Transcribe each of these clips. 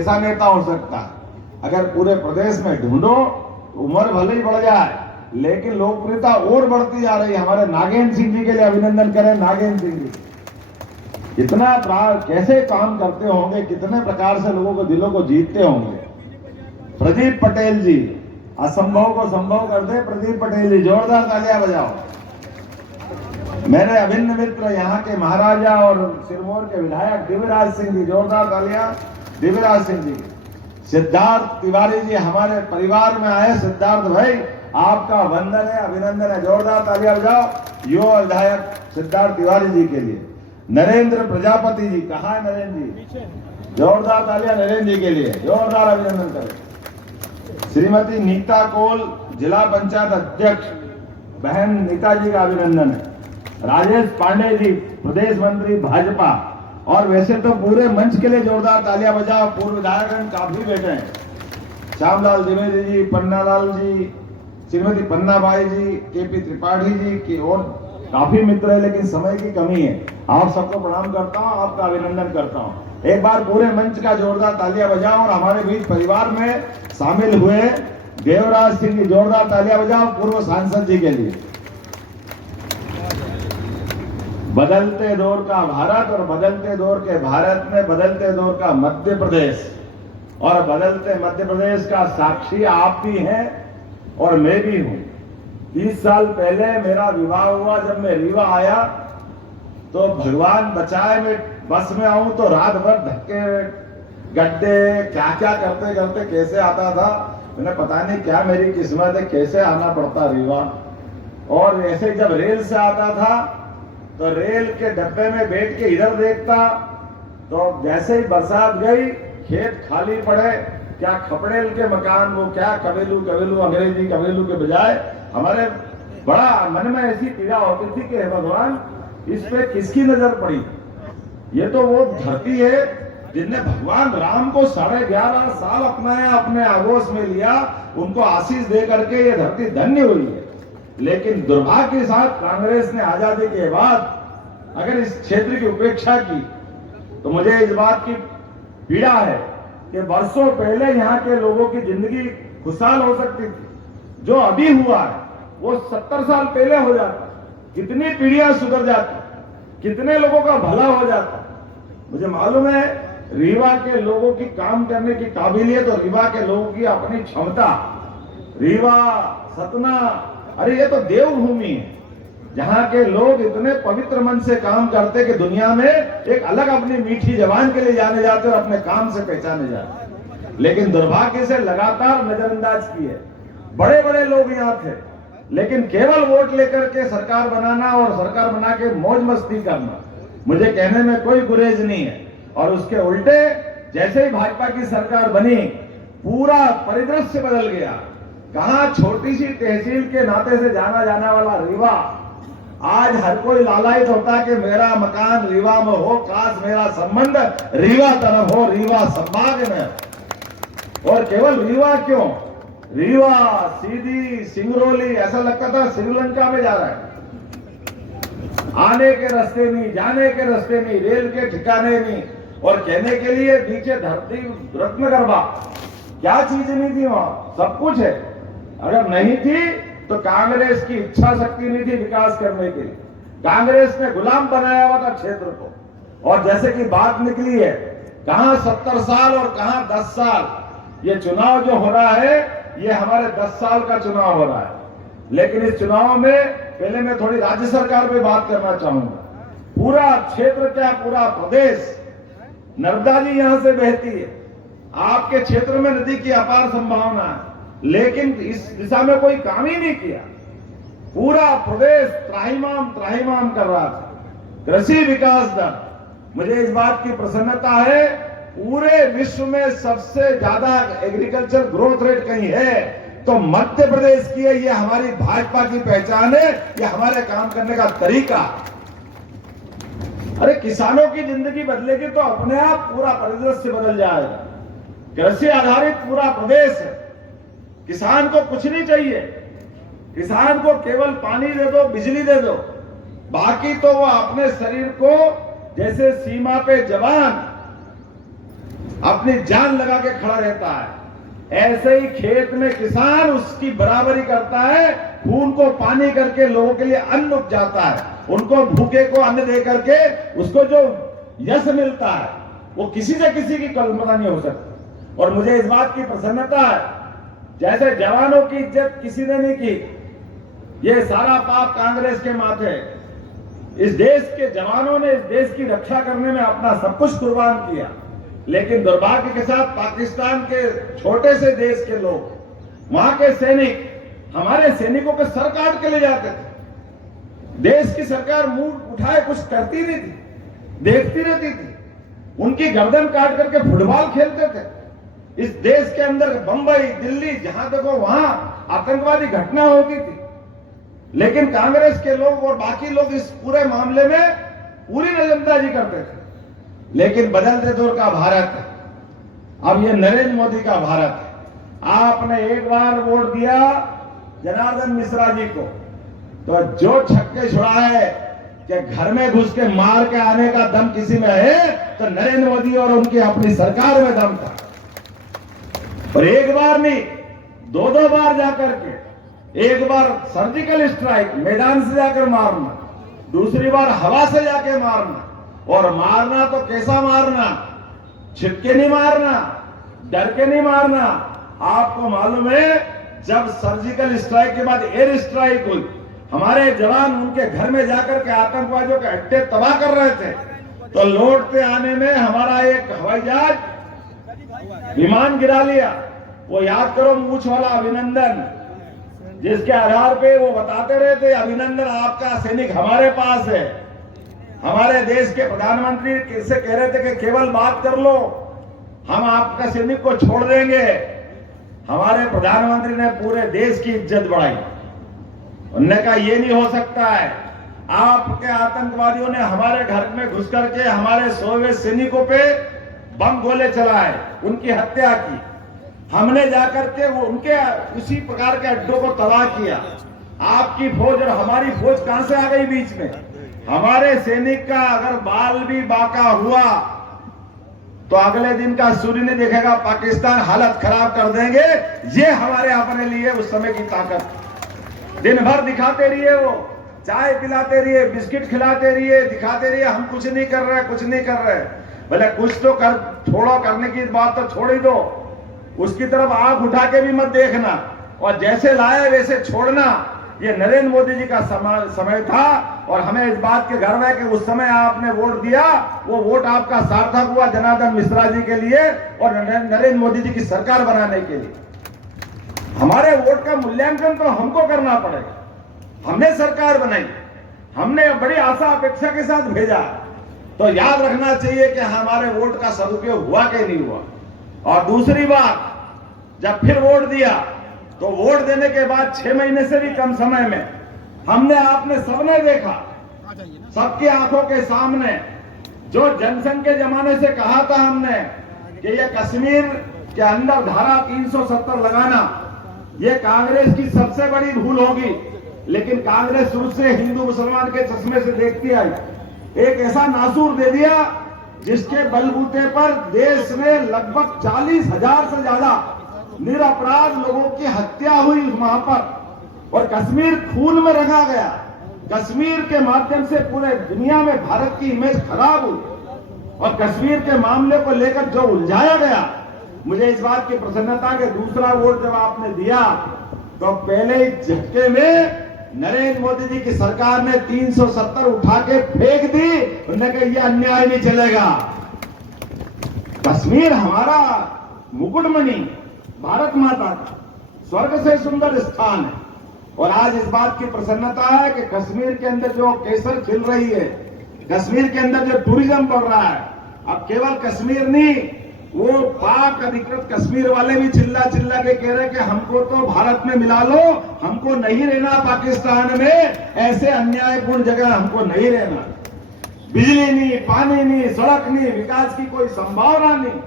ऐसा नेता हो सकता है। अगर पूरे प्रदेश में ढूंढो तो उम्र भले ही बढ़ जाए, लेकिन लोकप्रियता और बढ़ती जा रही है। हमारे नागेंद्र सिंह जी के लिए अभिनंदन करें। नागेंद्र सिंह जी कितना कैसे काम करते होंगे, कितने प्रकार से लोगों को दिलों को जीतते होंगे। प्रदीप पटेल जी, असंभव को संभव कर दे प्रदीप पटेल जी, जोरदार तालियां बजाओ। मेरे अभिन्न मित्र यहाँ के महाराजा और सिरमौर के विधायक दिव्यराज सिंह जी, जोरदार तालियां दिव्यराज सिंह जी। सिद्धार्थ तिवारी जी हमारे परिवार में आए। सिद्धार्थ भाई आपका वंदन है, अभिनंदन है, जोरदार तालियां बजाओ युवा विधायक सिद्धार्थ तिवारी जी के लिए। नरेंद्र प्रजापति जी, कहाँ है नरेंद्र जी? जोरदार तालियां नरेंद्र जी के लिए, जोरदार अभिनंदन करें। श्रीमती नीता कोल जिला पंचायत अध्यक्ष, बहन नीता जी का अभिनंदन है। राजेश पांडे जी प्रदेश मंत्री भाजपा, और वैसे तो पूरे मंच के लिए जोरदार तालियां बजाओ। पूर्व विधायक काफी बैठे हैं, श्यामलाल द्विवेदी जी, पन्नालाल जी, श्रीमती पन्नाबाई जी, केपी त्रिपाठी जी की और काफी मित्र है, लेकिन समय की कमी है। आप सबको प्रणाम करता हूं, आपका अभिनंदन करता हूं। एक बार पूरे मंच का जोरदार तालियां बजाओ। और हमारे बीच परिवार में शामिल हुए देवराज सिंह जी, जोरदार तालियां बजाओ पूर्व सांसद जी के लिए। बदलते दौर का भारत और बदलते दौर के भारत में बदलते दौर का मध्य प्रदेश, और बदलते मध्य प्रदेश का साक्षी आप भी हैं और मैं भी हूं। 30 साल पहले मेरा विवाह हुआ। जब मैं रीवा आया तो भगवान बचाए मैं बस में आऊं तो रात भर धक्के गड्ढे क्या क्या करते करते कैसे आता था। मैंने पता नहीं क्या मेरी किस्मत है, कैसे आना पड़ता रीवा। और ऐसे जब रेल से आता था तो रेल के डब्बे में बैठ के इधर देखता तो जैसे ही बरसात गई खेत खाली पड़े, क्या खपड़ेल के मकान, वो क्या कबेलू कबेलू अंग्रेजी कबेलू के बजाय हमारे बड़ा मन में ऐसी पीड़ा होती थी कि भगवान इस पे किसकी नजर पड़ी। ये तो वो धरती है जिनने भगवान राम को 11.5 साल अपनाया, अपने आगोश में लिया, उनको आशीष दे करके ये धरती धन्य हुई है। लेकिन दुर्भाग्य के साथ कांग्रेस ने आजादी के बाद अगर इस क्षेत्र की उपेक्षा की तो मुझे इस बात की पीड़ा है कि वर्षों पहले यहाँ के लोगों की जिंदगी खुशहाल हो सकती थी। जो अभी हुआ है वो 70 साल पहले हो जाता, कितनी पीढ़ियां सुधर जाती, कितने लोगों का भला हो जाता। मुझे मालूम है रीवा के लोगों की काम करने की काबिलियत और रीवा के लोगों की अपनी क्षमता। रीवा, सतना, अरे ये तो देवभूमि है जहां के लोग इतने पवित्र मन से काम करते कि दुनिया में एक अलग अपनी मीठी जबान के लिए जाने जाते और अपने काम से पहचाने जाते। लेकिन दुर्भाग्य से लगातार नजरअंदाज किए। बड़े बड़े लोग यहाँ थे, लेकिन केवल वोट लेकर के सरकार बनाना और सरकार बना के मौज मस्ती करना, मुझे कहने में कोई गुरेज नहीं है। और उसके उल्टे जैसे ही भाजपा की सरकार बनी पूरा परिदृश्य बदल गया। कहां छोटी सी तहसील के नाते से जाना जाने वाला रीवा आज हर कोई लालायित होता कि मेरा मकान रीवा में हो, काश मेरा संबंध रीवा तरफ हो, रीवा संभाग में। और केवल रीवा क्यों, रीवा, सीधी, सिंगरौली, ऐसा लगता था श्रीलंका में जा रहा है। आने के रास्ते नहीं, जाने के रास्ते नहीं, रेल के ठिकाने नहीं, और कहने के लिए नीचे धरती रत्न गरबा, क्या चीज नहीं थी वहां, सब कुछ है। अगर नहीं थी तो कांग्रेस की इच्छा शक्ति नहीं थी विकास करने के लिए। कांग्रेस ने गुलाम बनाया हुआ था क्षेत्र को। और जैसे कि बात निकली है, कहां 70 साल और कहां 10 साल। ये चुनाव जो हो रहा है ये हमारे 10 साल का चुनाव हो रहा है। लेकिन इस चुनाव में पहले मैं थोड़ी राज्य सरकार पे बात करना चाहूंगा। पूरा क्षेत्र क्या, पूरा प्रदेश, नर्मदा जी यहां से बहती है। आपके क्षेत्र में नदी की अपार संभावना है, लेकिन इस दिशा में कोई काम ही नहीं किया। पूरा प्रदेश त्राहिमाम कर रहा था। कृषि विकास दर, मुझे इस बात की प्रसन्नता है, पूरे विश्व में सबसे ज्यादा एग्रीकल्चर ग्रोथ रेट कहीं है तो मध्य प्रदेश की है। ये हमारी भाजपा की पहचान है, ये हमारे काम करने का तरीका। अरे किसानों की जिंदगी बदलेगी तो अपने आप पूरा परिदृश्य बदल जाएगा। कृषि आधारित पूरा प्रदेश है। किसान को कुछ नहीं चाहिए, किसान को केवल पानी दे दो, बिजली दे दो, बाकी तो वो अपने शरीर को जैसे सीमा पे जवान अपनी जान लगा के खड़ा रहता है, ऐसे ही खेत में किसान उसकी बराबरी करता है, खून को पानी करके लोगों के लिए अन्न उपजाता है, उनको भूखे को अन्न दे करके उसको जो यश मिलता है वो किसी से किसी की कल्पना नहीं हो सकती। और मुझे इस बात की प्रसन्नता है, जैसे जवानों की इज्जत किसी ने नहीं की, ये सारा पाप कांग्रेस के माथे। इस देश के जवानों ने इस देश की रक्षा करने में अपना सब कुछ कुर्बान किया, लेकिन दुर्भाग्य के साथ पाकिस्तान के छोटे से देश के लोग, वहां के सैनिक हमारे सैनिकों के सर काट के ले जाते थे। देश की सरकार मुंह उठाए कुछ करती नहीं थी, देखती रहती थी। उनकी गर्दन काट करके फुटबॉल खेलते थे। इस देश के अंदर बंबई, दिल्ली, जहां देखो वहां आतंकवादी घटना होती थी, लेकिन कांग्रेस के लोग और बाकी लोग इस पूरे मामले में पूरी नजरअंदाजी करते थे। लेकिन बदलते दौर का भारत है, अब ये नरेंद्र मोदी का भारत है। आपने एक बार वोट दिया जनार्दन मिश्रा जी को, तो जो छक्के छुड़ाए कि घर में घुस के मार के आने का दम किसी में है, तो नरेंद्र मोदी और उनकी अपनी सरकार में दम था। और एक बार नहीं, दो बार जाकर के, एक बार सर्जिकल स्ट्राइक मैदान से जाकर मारना, दूसरी बार हवा से जाके मारना। और मारना तो कैसा मारना, छिप के नहीं मारना, डर के नहीं मारना। आपको मालूम है, जब सर्जिकल स्ट्राइक के बाद एयर स्ट्राइक हुई, हमारे जवान उनके घर में जाकर के आतंकवादियों के अड्डे तबाह कर रहे थे, तो लौटते आने में हमारा एक हवाई जहाज विमान गिरा लिया। वो याद करो मूछ वाला अभिनंदन, जिसके आधार पे वो बताते रहे थे, अभिनंदन आपका सैनिक हमारे पास है। हमारे देश के प्रधानमंत्री कैसे कह रहे थे कि केवल बात कर लो, हम आपका सैनिक को छोड़ देंगे। हमारे प्रधानमंत्री ने पूरे देश की इज्जत बढ़ाई। उन्होंने कहा ये नहीं हो सकता है, आपके आतंकवादियों ने हमारे घर में घुस करके हमारे सोए सैनिकों पे बम गोले चलाए, उनकी हत्या की। हमने जाकर के वो उनके उसी प्रकार के अड्डों को तबाह किया। आपकी फौज और हमारी फौज कहां से आ गई बीच में? हमारे सैनिक का अगर बाल भी बाका हुआ तो अगले दिन का सूर्य नहीं देखेगा, पाकिस्तान हालत खराब कर देंगे। ये हमारे अपने लिए उस समय की ताकत। दिन भर दिखाते रहिए, वो चाय पिलाते रहिए, बिस्किट खिलाते रहिए, दिखाते रहिए हम कुछ नहीं कर रहे, कुछ नहीं कर रहे। भले कुछ तो कर, थोड़ा करने की बात तो छोड़ ही दो, उसकी तरफ आंख उठा के भी मत देखना, और जैसे लाए वैसे छोड़ना। ये नरेंद्र मोदी जी का समय था, और हमें इस बात के गर्व है कि उस समय आपने वोट दिया, वो वोट आपका सार्थक हुआ जनार्दन मिश्रा जी के लिए और नरेंद्र मोदी जी की सरकार बनाने के लिए। हमारे वोट का मूल्यांकन तो हमको करना पड़ेगा। हमने सरकार बनाई, हमने बड़ी आशा अपेक्षा के साथ भेजा, तो याद रखना चाहिए कि हमारे वोट का सदुपयोग हुआ कि नहीं हुआ। और दूसरी बात, जब फिर वोट दिया तो वोट देने के बाद 6 महीने से भी कम समय में हमने, आपने सबने देखा, सबकी आंखों के सामने, जो जनसंघ के जमाने से कहा था हमने कि ये कश्मीर के अंदर धारा 370 लगाना, ये कांग्रेस की सबसे बड़ी भूल होगी। लेकिन कांग्रेस शुरू से हिंदू मुसलमान के चश्मे से देखती आई, एक ऐसा नासूर दे दिया जिसके बलबूते पर देश में लगभग 40,000 से ज्यादा निरपराध लोगों की हत्या हुई वहां पर, और कश्मीर खून में रंगा गया। कश्मीर के माध्यम से पूरे दुनिया में भारत की इमेज खराब हुई, और कश्मीर के मामले को लेकर जो उलझाया गया, मुझे इस बात की प्रसन्नता कि दूसरा वोट जब आपने दिया तो पहले ही झटके में नरेंद्र मोदी जी की सरकार ने 370 उठा के फेंक दी। उन्होंने कहा यह अन्याय नहीं चलेगा। कश्मीर हमारा मुकुटमणि, भारत माता का स्वर्ग से सुंदर स्थान है, और आज इस बात की प्रसन्नता है कि कश्मीर के अंदर जो केसर खिल रही है, कश्मीर के अंदर जो टूरिज्म बढ़ रहा है, अब केवल कश्मीर नहीं, वो पाक अधिकृत कश्मीर वाले भी चिल्ला चिल्ला के कह रहे कि हमको तो भारत में मिला लो, हमको नहीं रहना पाकिस्तान में, ऐसे अन्यायपूर्ण जगह हमको नहीं रहना। बिजली नहीं, पानी नहीं, सड़क नहीं, विकास की कोई संभावना नहीं,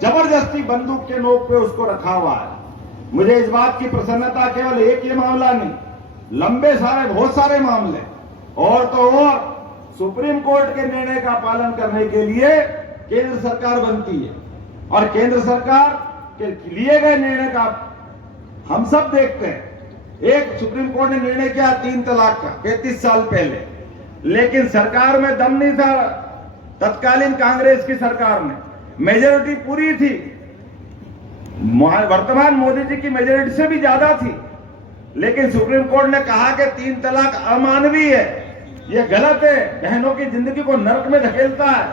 जबरदस्ती बंदूक के नोक पे उसको रखा हुआ है। मुझे इस बात की प्रसन्नता, केवल एक ये मामला नहीं, लंबे सारे बहुत सारे मामले, और तो और सुप्रीम कोर्ट के निर्णय का पालन करने के लिए केंद्र सरकार बनती है। और केंद्र सरकार के लिए गए निर्णय का हम सब देखते हैं। एक सुप्रीम कोर्ट ने निर्णय किया 3 तलाक का 35 साल पहले, लेकिन सरकार में दम नहीं था। तत्कालीन कांग्रेस की सरकार में मेजोरिटी पूरी थी, वर्तमान मोदी जी की मेजोरिटी से भी ज्यादा थी, लेकिन सुप्रीम कोर्ट ने कहा कि 3 तलाक अमानवीय है, ये गलत है, बहनों की जिंदगी को नरक में धकेलता है।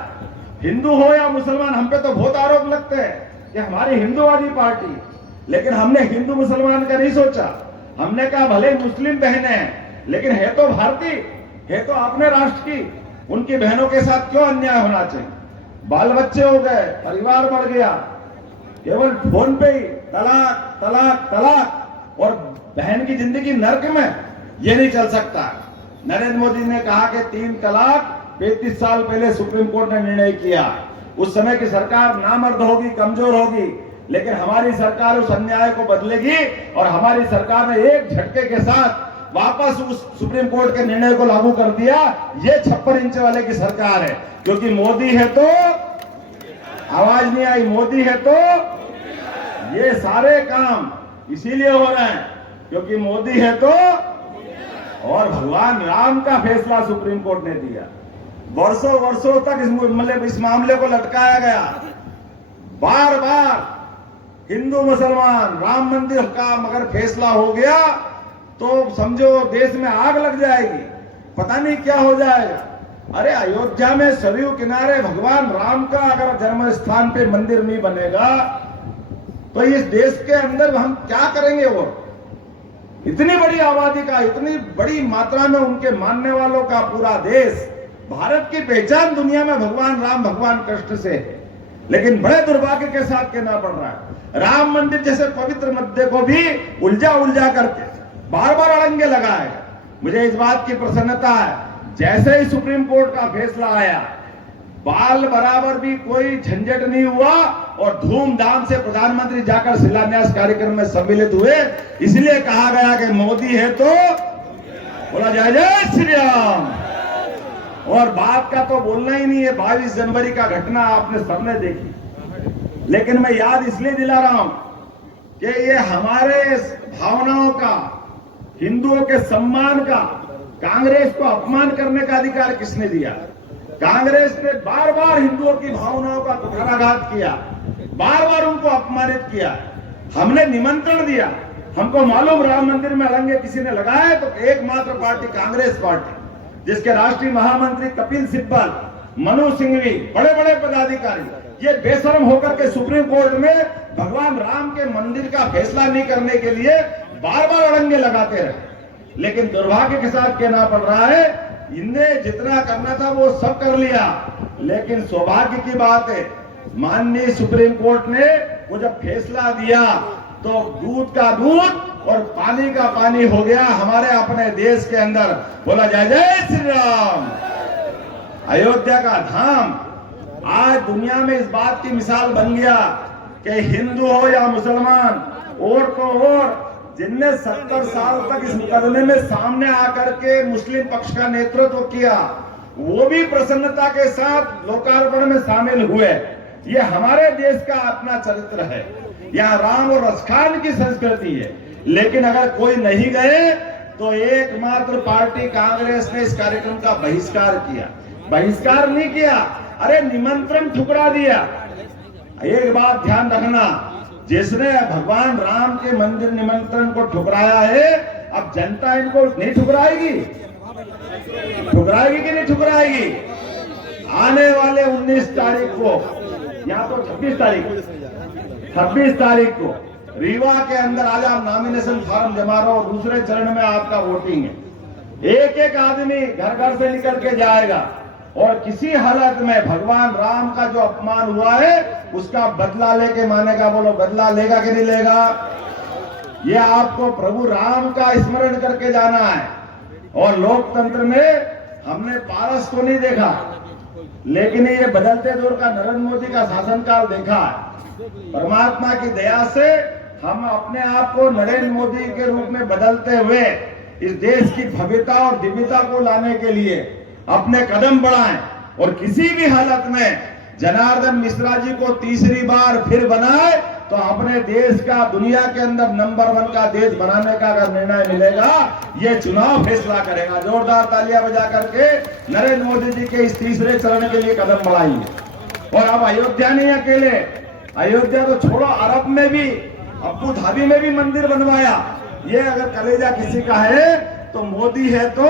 हिंदू हो या मुसलमान, हम पे तो बहुत आरोप लगते हैं कि हमारी हिंदूवादी पार्टी, लेकिन हमने हिंदू मुसलमान का नहीं सोचा। हमने कहा भले मुस्लिम बहनें हैं, लेकिन है तो भारतीय, है तो अपने राष्ट्र की, उनकी बहनों के साथ क्यों अन्याय होना चाहिए। बाल बच्चे हो गए, परिवार बढ़ गया, केवल फोन पे ही तलाक तलाक तलाक, और बहन की जिंदगी नरक में, ये नहीं चल सकता। नरेंद्र मोदी ने कहा कि 3 तलाक 35 साल पहले सुप्रीम कोर्ट ने निर्णय किया। उस समय की सरकार नामर्द होगी, कमजोर होगी, लेकिन हमारी सरकार उस अन्याय को बदलेगी और हमारी सरकार ने एक झटके के साथ वापस उस सुप्रीम कोर्ट के निर्णय को लागू कर दिया। ये 56 इंच वाले की सरकार है, क्योंकि मोदी है तो, आवाज नहीं आई, मोदी है तो ये सारे काम इसीलिए हो रहे हैं क्योंकि मोदी है तो, और भगवान राम का फैसला सुप्रीम कोर्ट ने दिया। वर्षों वर्षों तक इस मामले को लटकाया गया। बार बार हिंदू मुसलमान राम मंदिर का अगर फैसला हो गया तो समझो देश में आग लग जाएगी, पता नहीं क्या हो जाएगा। अरे अयोध्या में सरयू किनारे भगवान राम का अगर जन्म स्थान पे मंदिर नहीं बनेगा तो इस देश के अंदर हम क्या करेंगे। वो इतनी बड़ी आबादी का, इतनी बड़ी मात्रा में उनके मानने वालों का पूरा देश, भारत की पहचान दुनिया में भगवान राम भगवान कृष्ण से है, लेकिन बड़े दुर्भाग्य के साथ कहना पड़ रहा है राम मंदिर जैसे पवित्र मुद्दे को भी उलझा करके बार बार अड़ंगे लगाए। मुझे इस बात की प्रसन्नता है, जैसे ही सुप्रीम कोर्ट का फैसला आया, बाल बराबर भी कोई झंझट नहीं हुआ और धूमधाम से प्रधानमंत्री जाकर शिलान्यास कार्यक्रम में सम्मिलित हुए। इसलिए कहा गया कि मोदी है तो बोला जय जय श्री राम। और बात का तो बोलना ही नहीं है, 22 जनवरी का घटना आपने सबने देखी, लेकिन मैं याद इसलिए दिला रहा हूं कि ये हमारे भावनाओं का, हिंदुओं के सम्मान का, कांग्रेस को अपमान करने का अधिकार किसने दिया। कांग्रेस ने बार बार हिंदुओं की भावनाओं का कुठाराघात किया, बार बार उनको अपमानित किया। हमने निमंत्रण दिया, हमको मालूम राम मंदिर में अड़ंगे किसी ने लगाए तो एकमात्र पार्टी कांग्रेस पार्टी, जिसके राष्ट्रीय महामंत्री कपिल सिब्बल, मनु सिंघवी, बड़े बड़े पदाधिकारी, ये बेशर्म होकर के सुप्रीम कोर्ट में भगवान राम के मंदिर का फैसला नहीं करने के लिए बार बार अड़ंगे लगाते रहे। लेकिन दुर्भाग्य के साथ कहना पड़ रहा है, इन्हें जितना करना था वो सब कर लिया, लेकिन सौभाग्य की बात है माननीय सुप्रीम कोर्ट ने वो जब फैसला दिया तो दूध का दूध और पानी का पानी हो गया हमारे अपने देश के अंदर। बोला जय जय श्री राम। अयोध्या का धाम आज दुनिया में इस बात की मिसाल बन गया कि हिंदू हो या मुसलमान, और तो और जिनने 70 साल तक इस मुकदमे में सामने आकर के मुस्लिम पक्ष का नेतृत्व किया, वो भी प्रसन्नता के साथ लोकार्पण में शामिल हुए। ये हमारे देश का अपना चरित्र है, यहाँ राम और रसखान की संस्कृति है। लेकिन अगर कोई नहीं गए तो एकमात्र पार्टी कांग्रेस ने इस कार्यक्रम का बहिष्कार किया। बहिष्कार नहीं किया, अरे निमंत्रण ठुकरा दिया। एक बात ध्यान रखना, जिसने भगवान राम के मंदिर निमंत्रण को ठुकराया है, अब जनता इनको नहीं ठुकराएगी, ठुकराएगी कि नहीं ठुकराएगी। आने वाले 19 तारीख को, यहाँ तो 26 तारीख को रीवा के अंदर आज आप नॉमिनेशन फॉर्म जमा रहे हो, दूसरे चरण में आपका वोटिंग है। एक एक आदमी घर घर से निकल के जाएगा और किसी हालत में भगवान राम का जो अपमान हुआ है उसका बदला लेके मानेगा। बोलो बदला लेगा कि नहीं लेगा। ये आपको प्रभु राम का स्मरण करके जाना है। और लोकतंत्र में हमने पारस को नहीं देखा, लेकिन ये बदलते दौर का नरेंद्र मोदी का शासनकाल देखा है। परमात्मा की दया से हम अपने आप को नरेंद्र मोदी के रूप में बदलते हुए इस देश की भव्यता और दिव्यता को लाने के लिए अपने कदम बढ़ाएं और किसी भी हालत में जनार्दन मिश्रा जी को तीसरी बार फिर बनाए तो अपने देश का दुनिया के अंदर नंबर 1 का देश बनाने का अगर निर्णय मिलेगा, ये चुनाव फैसला करेगा। जोरदार तालियां बजा करके नरेंद्र मोदी जी के इस तीसरे चरण के लिए कदम बढ़ाइए। और अब अयोध्या नहीं अकेले, अयोध्या तो छोड़ो, अरब में भी, अबू धाबी में भी मंदिर बनवाया। ये अगर कलेजा किसी का है तो मोदी है। तो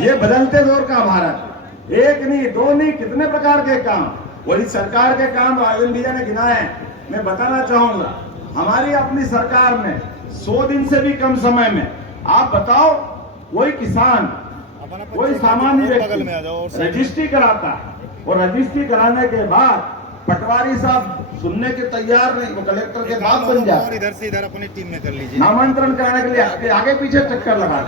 ये बदलते दौर का भारत, एक नहीं दो नहीं कितने प्रकार के काम, वही सरकार के काम राजन भैया ने गिनाए हैं। मैं बताना चाहूंगा, हमारी अपनी सरकार ने 100 दिन से भी कम समय में, आप बताओ, कोई किसान, कोई सामान्य व्यक्ति रजिस्ट्री कराता है और रजिस्ट्री कराने के बाद पटवारी साहब सुनने के तैयार नहीं, वो कलेक्टर के बाप बन जाए, इधर से इधर अपनी टीम में कर लीजिए, नामांतरण कराने के लिए आगे पीछे चक्कर लगा।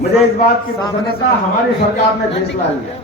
मुझे इस बात की प्रसन्नता, हमारी सरकार ने फैसला लिया